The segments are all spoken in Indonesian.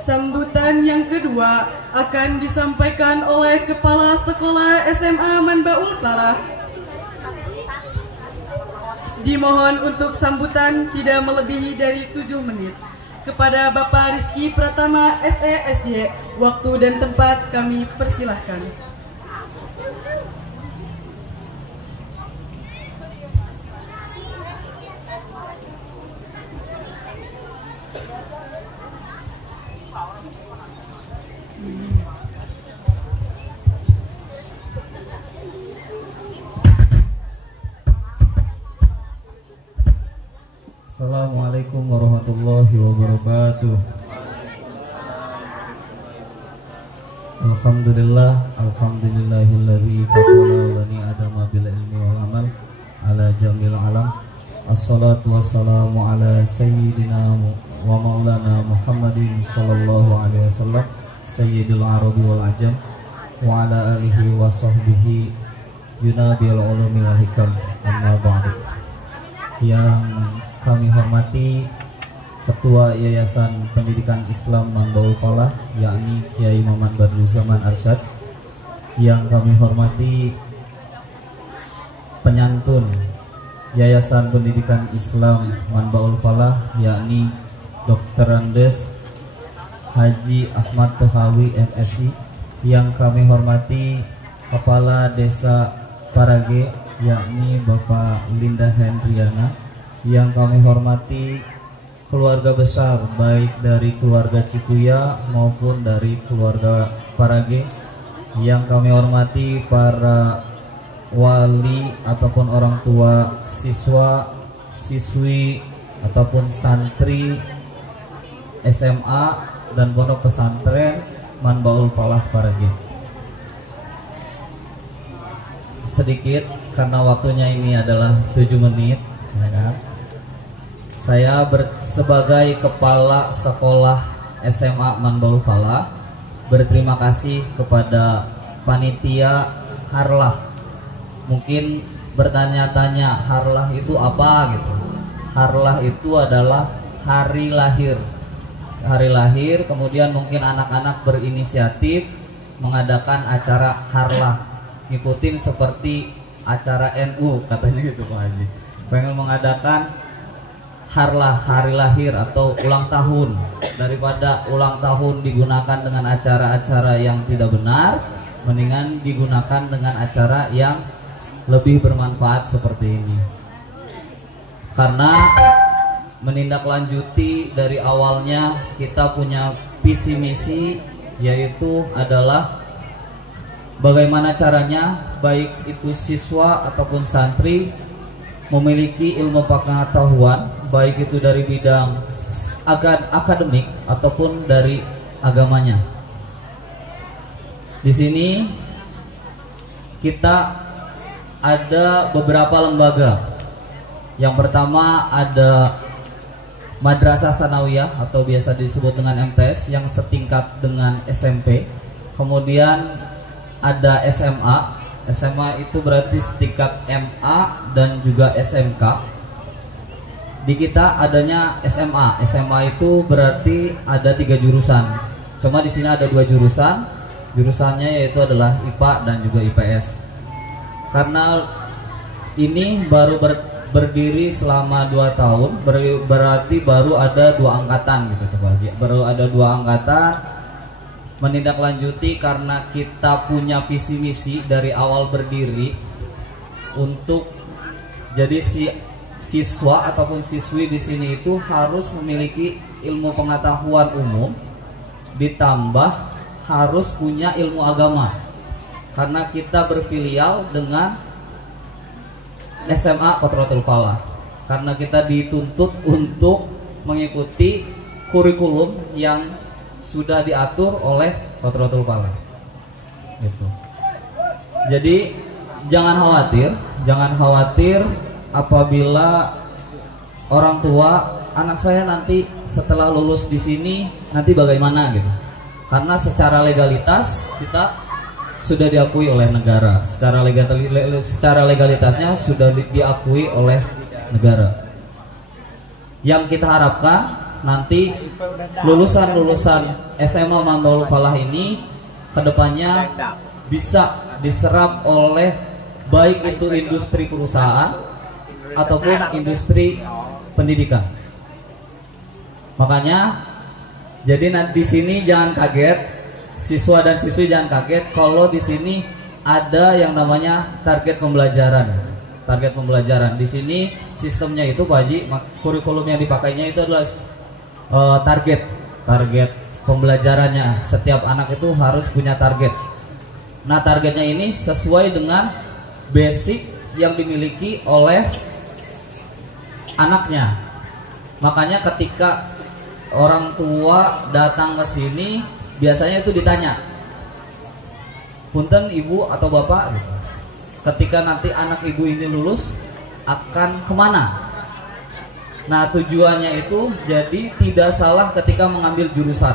Sambutan yang kedua akan disampaikan oleh Kepala Sekolah SMA Manbaul Falah. Dimohon untuk sambutan tidak melebihi dari 7 menit. Kepada Bapak Rizky Pratama SESY, waktu dan tempat kami persilahkan. Assalamualaikum warahmatullahi wabarakatuh. Alhamdulillah, alhamdulillahilladzi faddala bani adama bil ilmi wal amal ala jamil alam. Assalatu wassalamu ala sayyidina wa maulana Muhammadin sallallahu alaihi wasallam, sayyidil arabi wal ajam, wa ala alihi wa sahbihi yunabil ulumi wal hikam. Amma ba'du. Yang kami hormati Ketua Yayasan Pendidikan Islam Manbaul Falah, yakni Kiai Muhammad Badruzzaman Arsyad. Yang kami hormati penyantun Yayasan Pendidikan Islam Manbaul Falah, yakni Dr. Andes Haji Ahmad Tohawi MSI. Yang kami hormati Kepala Desa Parage, yakni Bapak Linda Hendriana. Yang kami hormati keluarga besar, baik dari keluarga Cikuya maupun dari keluarga Parage. Yang kami hormati para wali ataupun orang tua siswa, siswi ataupun santri SMA dan pondok pesantren Manbaul Falah Parage. Sedikit karena waktunya ini adalah 7 menit, ya kan? Saya sebagai Kepala Sekolah SMA Manbaul Falah berterima kasih kepada panitia Harlah. Mungkin bertanya-tanya, Harlah itu apa gitu. Harlah itu adalah hari lahir. Hari lahir, kemudian mungkin anak-anak berinisiatif mengadakan acara Harlah. Ngikutin seperti acara NU katanya gitu Pak Haji. Pengen mengadakan Harlah, hari lahir atau ulang tahun. Daripada ulang tahun digunakan dengan acara-acara yang tidak benar, mendingan digunakan dengan acara yang lebih bermanfaat seperti ini. Karena menindaklanjuti dari awalnya kita punya visi misi, yaitu adalah bagaimana caranya baik itu siswa ataupun santri memiliki ilmu pengetahuan, baik itu dari bidang akademik ataupun dari agamanya. Di sini kita ada beberapa lembaga. Yang pertama ada Madrasah Sanawiyah atau biasa disebut dengan MTS yang setingkat dengan SMP. Kemudian ada SMA. SMA itu berarti setingkat MA dan juga SMK. Di kita adanya SMA. SMA itu berarti ada 3 jurusan. Cuma di sini ada 2 jurusan. Jurusannya yaitu adalah IPA dan juga IPS. Karena ini baru berdiri selama 2 tahun, berarti baru ada 2 angkatan gitu teman-teman. Baru ada 2 angkatan. Menindaklanjuti karena kita punya visi misi dari awal berdiri untuk jadi siswa ataupun siswi di sini itu harus memiliki ilmu pengetahuan umum, ditambah harus punya ilmu agama. Karena kita berfilial dengan SMA Qotrotul Falah. Karena kita dituntut untuk mengikuti kurikulum yang sudah diatur oleh Qotrotul Falah. Gitu. Jadi jangan khawatir apabila orang tua anak saya nanti setelah lulus di sini nanti bagaimana gitu. Karena secara legalitas kita sudah diakui oleh negara, secara legalitasnya sudah diakui oleh negara. Yang kita harapkan nanti lulusan SMA Mambaul Falah ini kedepannya bisa diserap oleh baik itu industri perusahaan ataupun industri pendidikan. Makanya jadi nanti di sini jangan kaget, siswa dan siswi jangan kaget kalau di sini ada yang namanya target pembelajaran. Target pembelajaran di sini sistemnya itu Pak Haji, kurikulum yang dipakainya itu adalah target pembelajarannya. Setiap anak itu harus punya target. Nah, targetnya ini sesuai dengan basic yang dimiliki oleh anaknya. Makanya ketika orang tua datang ke sini biasanya itu ditanya, punten ibu atau bapak gitu. Ketika nanti anak ibu ini lulus akan kemana? Nah, tujuannya itu jadi tidak salah ketika mengambil jurusan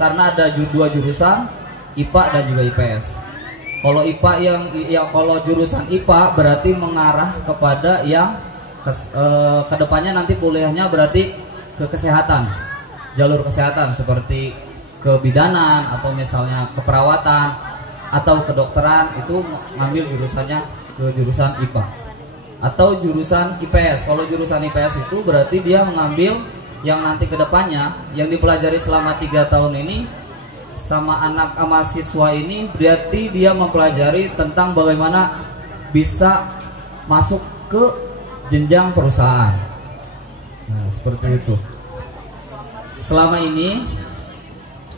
karena ada dua jurusan, IPA dan juga IPS. Kalau kalau jurusan IPA berarti mengarah kepada yang kedepannya nanti kuliahnya berarti ke kesehatan, jalur kesehatan seperti kebidanan atau misalnya keperawatan atau kedokteran, itu ngambil jurusannya ke jurusan IPA atau jurusan IPS. Kalau jurusan IPS itu berarti dia mengambil yang nanti kedepannya yang dipelajari selama 3 tahun ini sama anak mahasiswa ini, berarti dia mempelajari tentang bagaimana bisa masuk ke jenjang perusahaan. Nah, seperti itu. Selama ini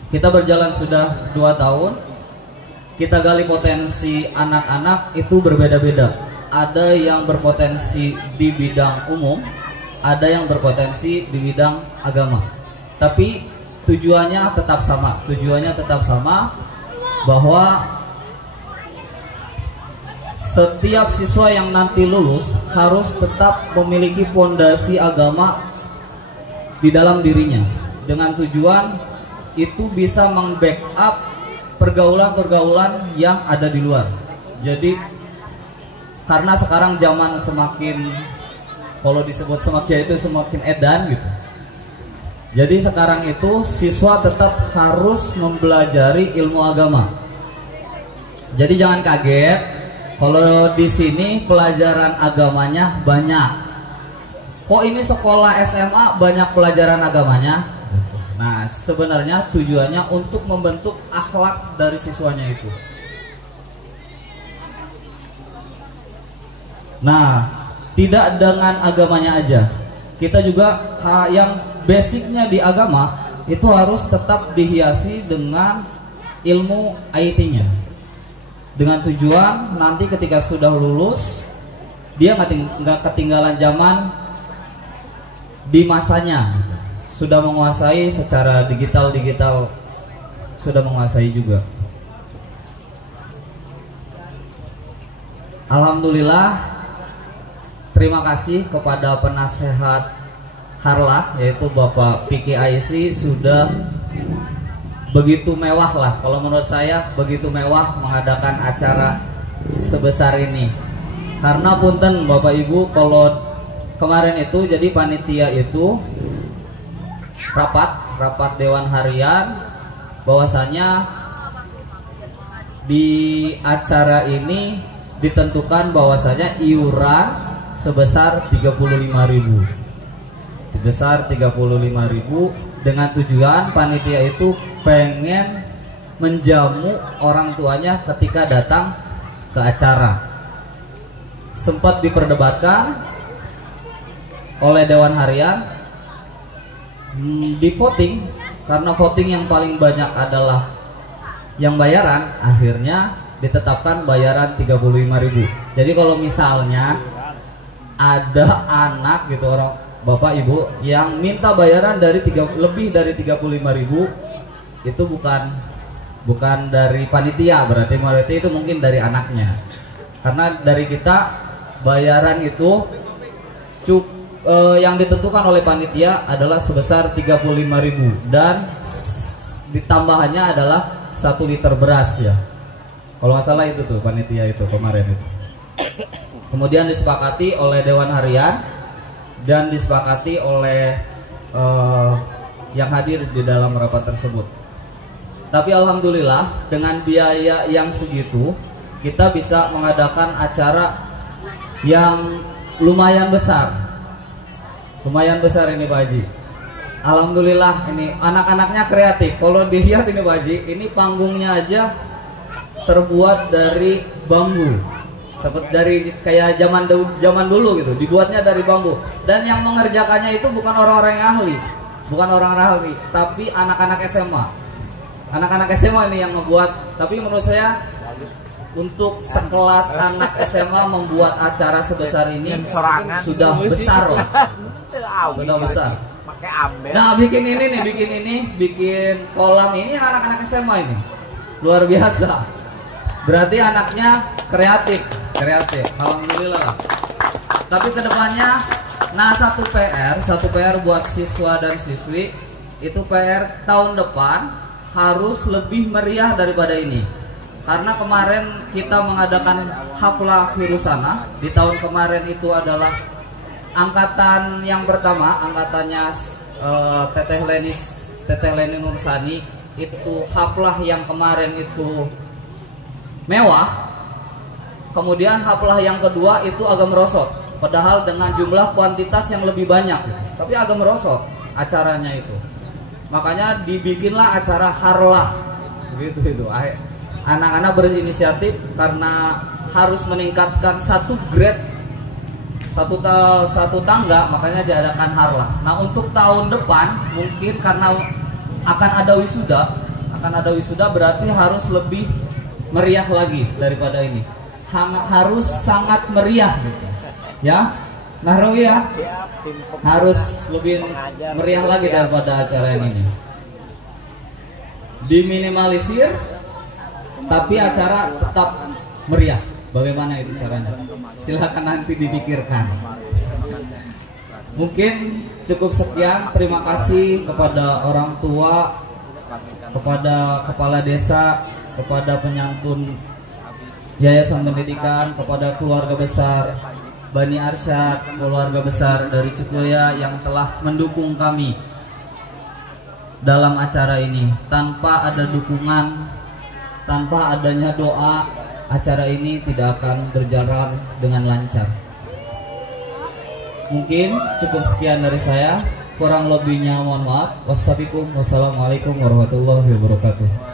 kita berjalan sudah 2 tahun. Kita gali potensi anak-anak itu berbeda-beda. Ada yang berpotensi di bidang umum, ada yang berpotensi di bidang agama. Tapi tujuannya tetap sama, bahwa setiap siswa yang nanti lulus harus tetap memiliki fondasi agama di dalam dirinya, dengan tujuan itu bisa meng-backup pergaulan-pergaulan yang ada di luar. Jadi karena sekarang zaman semakin, kalau disebut semakin edan gitu. Jadi sekarang itu siswa tetap harus mempelajari ilmu agama. Jadi jangan kaget kalau di sini pelajaran agamanya banyak. Kok ini sekolah SMA banyak pelajaran agamanya? Nah, sebenarnya tujuannya untuk membentuk akhlak dari siswanya itu. Nah, tidak dengan agamanya aja. Kita juga yang basicnya di agama itu harus tetap dihiasi dengan ilmu IT-nya. Dengan tujuan nanti ketika sudah lulus dia nggak ketinggalan zaman di masanya. Sudah menguasai secara digital sudah menguasai juga. Alhamdulillah, terima kasih kepada penasehat Harlah yaitu Bapak Piki Aisi, sudah begitu mewah lah, kalau menurut saya begitu mewah mengadakan acara sebesar ini. Karena punten Bapak Ibu, kalau kemarin itu jadi panitia itu rapat Dewan Harian, bahwasanya di acara ini ditentukan bahwasanya iuran sebesar 35.000. Sebesar 35.000 dengan tujuan panitia itu pengen menjamu orang tuanya ketika datang ke acara. Sempat diperdebatkan oleh Dewan Harian, di voting, karena voting yang paling banyak adalah yang bayaran, akhirnya ditetapkan bayaran 35.000. Jadi kalau misalnya ada anak gitu, orang bapak ibu yang minta bayaran lebih dari 35.000, itu bukan dari panitia, berarti itu mungkin dari anaknya. Karena dari kita bayaran itu yang ditentukan oleh panitia adalah sebesar 35.000 dan ditambahannya adalah 1 liter beras ya. Kalau nggak salah itu tuh panitia itu kemarin itu. Kemudian disepakati oleh Dewan Harian dan disepakati oleh yang hadir di dalam rapat tersebut. Tapi alhamdulillah dengan biaya yang segitu kita bisa mengadakan acara yang lumayan besar. Lumayan besar ini Pak Haji. Alhamdulillah ini anak-anaknya kreatif. Kalau dilihat ini Pak Haji, ini panggungnya aja terbuat dari bambu. Seperti dari kayak zaman dulu gitu, dibuatnya dari bambu. Dan yang mengerjakannya itu bukan orang-orang yang ahli. Bukan orang-orang ahli, tapi anak-anak SMA. Anak-anak SMA ini yang ngebuat. Tapi menurut saya untuk sekelas anak SMA membuat acara sebesar ini sudah besar loh. Sudah besar. Nah, bikin kolam ini anak-anak SMA ini. Luar biasa. Berarti anaknya kreatif. Alhamdulillah. Tapi kedepannya, nah satu PR buat siswa dan siswi itu PR tahun depan harus lebih meriah daripada ini. Karena kemarin kita mengadakan haflah Hirusana. Di tahun kemarin itu adalah angkatan yang pertama, angkatannya Teteh Leni Nursani. Itu haflah yang kemarin itu mewah. Kemudian haflah yang kedua itu agak merosot. Padahal dengan jumlah kuantitas yang lebih banyak, tapi agak merosot acaranya itu. Makanya dibikinlah acara harlah. Begitu itu. Anak-anak berinisiatif karena harus meningkatkan satu grade, satu tangga, makanya diadakan harlah. Nah untuk tahun depan mungkin karena akan ada wisuda berarti harus lebih meriah lagi daripada ini. Harus sangat meriah gitu. Ya, Nahrawi ya, harus lebih meriah lagi daripada acara yang ini. Diminimalisir tapi acara tetap meriah. Bagaimana itu caranya? Silakan nanti dipikirkan. Mungkin cukup sekian. Terima kasih kepada orang tua, kepada kepala desa, kepada penyantun Yayasan Pendidikan, kepada keluarga besar Bani Arsyad, keluarga besar dari Cikuya yang telah mendukung kami dalam acara ini. Tanpa ada dukungan, tanpa adanya doa, acara ini tidak akan berjalan dengan lancar. Mungkin cukup sekian dari saya. Kurang lebihnya mohon maaf. Wassalamualaikum warahmatullahi wabarakatuh.